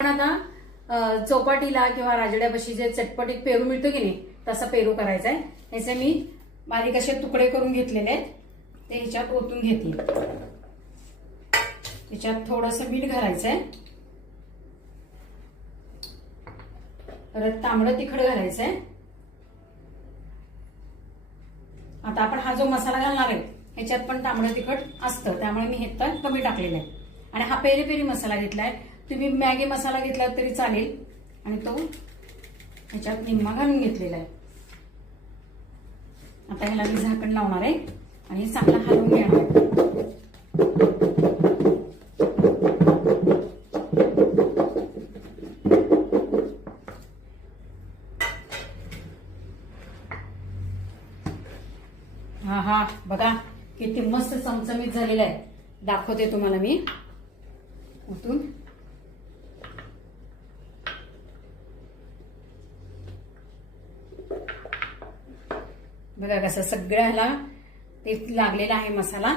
पण आता चौपाटीला किंवा राजड्यापाशी जे चटपटीत पेरू मिळतो की नाही तसा पेरू करायचा आहे. याचे मी बारीक असे तुकडे करून घेतलेले आहेत, ते ह्याच्यात ओतून घेते. त्याच्यात थोडंसं मीठ घालायचंय, परत तांबडं तिखट घालायचंय. आता आपण हा जो मसाला घालणार आहे ह्याच्यात पण तांबडं तिखट असतं, त्यामुळे मी हे तर कमी टाकलेलं आहे. आणि हा पेरी पेरी मसाला घेतलाय, तुम्ही मॅगी मसाला घेतला तरी चालेल. आणि तो ह्याच्यात निम्मा घालून घेतलेला आहे. आता ह्याला मी झाकण लावणार आहे आणि चांगला हलवून घेणार आहे. हा हा बघा किती मस्त चमचमीत झालेला आहे. दाखवते तुम्हाला मी ओतून. बघा कसं सगळ्याला ते लागलेला आहे मसाला.